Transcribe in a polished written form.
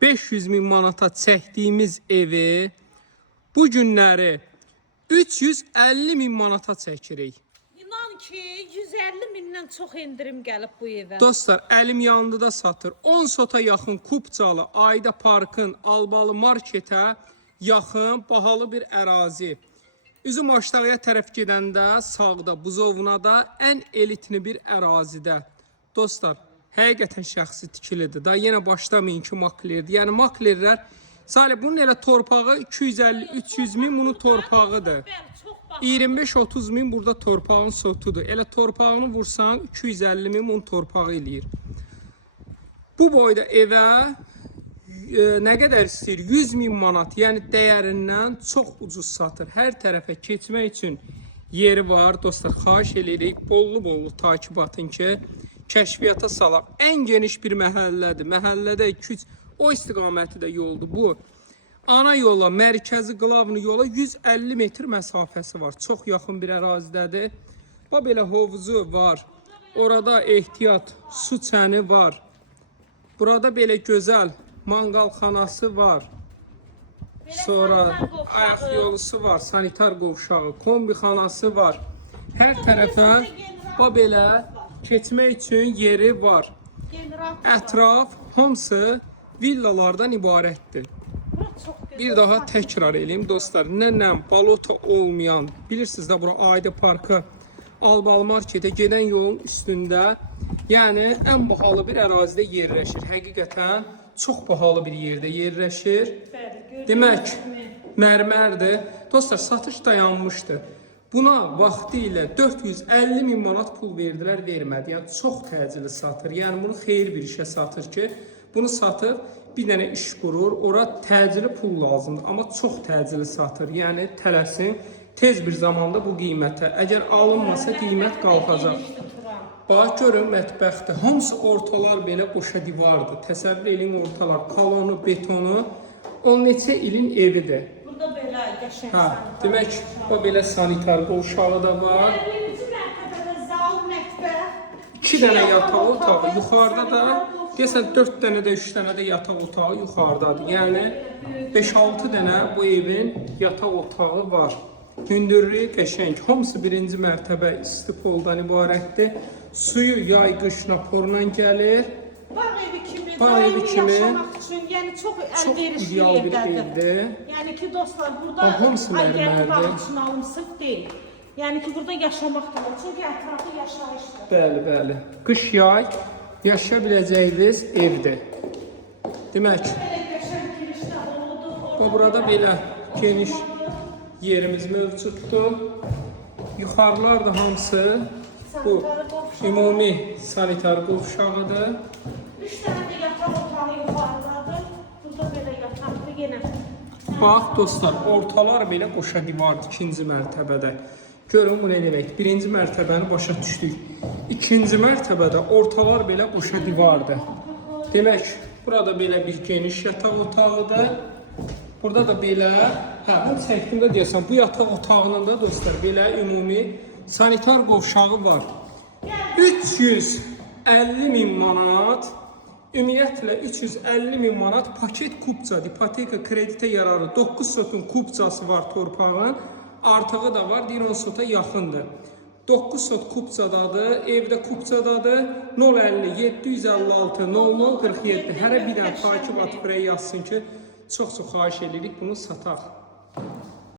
500 min manata çəkdiyimiz evi bu günləri 350 min manata çəkirik. İnan ki 150 mindən çox endirim gəlib bu evə. Dostlar, əlim yanında satır. 10 sota yaxın Kupcalı, Ayda Parkın, Albalı marketə yaxın bahalı bir ərazi. Üzüm aşağıya tərəf gedəndə sağda, Buzovnada ən elitli bir ərazidə. Dostlar, həqiqətən şəxsi tikilidir. Daha yenə başlamayın ki maklerdir. Yəni maklerlər, Salih bunun elə torpağı 250-300 min bunun torpağıdır. 25-30 min burada torpağın sotudur. Elə torpağını vursan 250 min bunun torpağı eləyir. Bu boyda evə nə qədər istəyir? 100 min manat, yəni dəyərindən çox ucuz satır. Hər tərəfə keçmək üçün yeri var. Dostlar, xahiş edirik, bollu takip atın ki, kəşfiyyata salaq. Ən geniş bir məhəllədir. Məhəllədə 2-3 o istiqaməti də yoldur. Bu ana yola, mərkəzi qlavni yola 150 metr məsafəsi var. Çox yaxın bir ərazidədir. Bax belə hovuzu var. Orada ehtiyat su çəni var. Burada belə gözəl manqalxanası var. Sonra ayaq yolusu var, sanitar qovşağı, kombixanası var. Hər tərəfə bax belə keçmək üçün yeri var. Ətraf hamısı villalardan ibarətdir. Bir daha təkrar edeyim dostlar. Nə balota olmayan, bilirsiniz də bura Ayda Parkı, Albalı marketə gedən yolun üstündə, yəni ən bahalı bir ərazidə yerləşir. Həqiqətən çox bahalı bir yerdə yerləşir. Demək, mərmərdir. Dostlar, satış dayanmışdı. Buna vaxtı ilə 450 min manat pul verdilər, vermədi. Yəni çox təcili satır. Yəni bunu xeyir bir işə satır ki, bunu satıb bir dənə iş qurur. Ora təcili pul lazımdır, amma çox təcili satır. Yəni tələsin tez bir zamanda bu qiymətə. Əgər alınmasa qiymət qalxacaq. Bax görün mətbəxdə. Hamısı ortalar belə qoşa divardır. Təsəvvür edin ortalar, kolonu, betonu. O neçə ilin evidir. Burada belə qəşəng sanitar. Demək, o belə sanitar qovşağı da var. Birinci mərtəbədə zal, mətbəx. 2 dənə yataq otağı, yuxarıda da deyəsən 4 dənə də 3 dənə də yataq otağı yuxarıdadır. Yəni 5-6 dənə bu evin yataq otağı var. Hündürlüyü qəşəng. Hamısı birinci mərtəbə isti poldan ibarətdir. Suyu yay qış naporla gəlir. Bağ evi kimi, yaşamaq üçün, yəni çox əlverişli bir evdir. Yəni ki dostlar, burada gəlib bağ üçün alımsız deyil. Yəni ki burada yaşamaq da var. Çünki ətrafı yaşayışdır. Bəli. Qış yay yaşaya biləcəyiniz evdir. Demək, burada belə geniş yerimiz mövcuddur. Yuxarılar da hamısı bu ümumi sanitar qovşağıdır. 3 dənə də yataq otağı yuxarıdadır. Burada belə yataqdır yenə. Bax dostlar, ortalar belə qoşa divardır 2-ci mərtəbədə. Görün bu nə deməkdir. 1-ci mərtəbəni başa düşdük. 2-ci mərtəbədə ortalar belə qoşa divardır. Demək, burada belə bir geniş yataq otağıdır. Burada da belə, bu çəkdimdə deyəsən, bu yataq otağının da dostlar belə ümumi sanitar qovşağı var. 350 min manat, ümumiyyətlə 350 min manat paket kupçadır. İpoteka kreditə yararı 9 sotun kupçası var torpağın. Artığı da var, deyir 10 sota yaxındır. 9 sot kupçadadır, evdə kupçadadır. 050 756 00 47. Hərə bir dənə takip atıb buraya yazsın ki, çox xahiş edirik bunu sataq.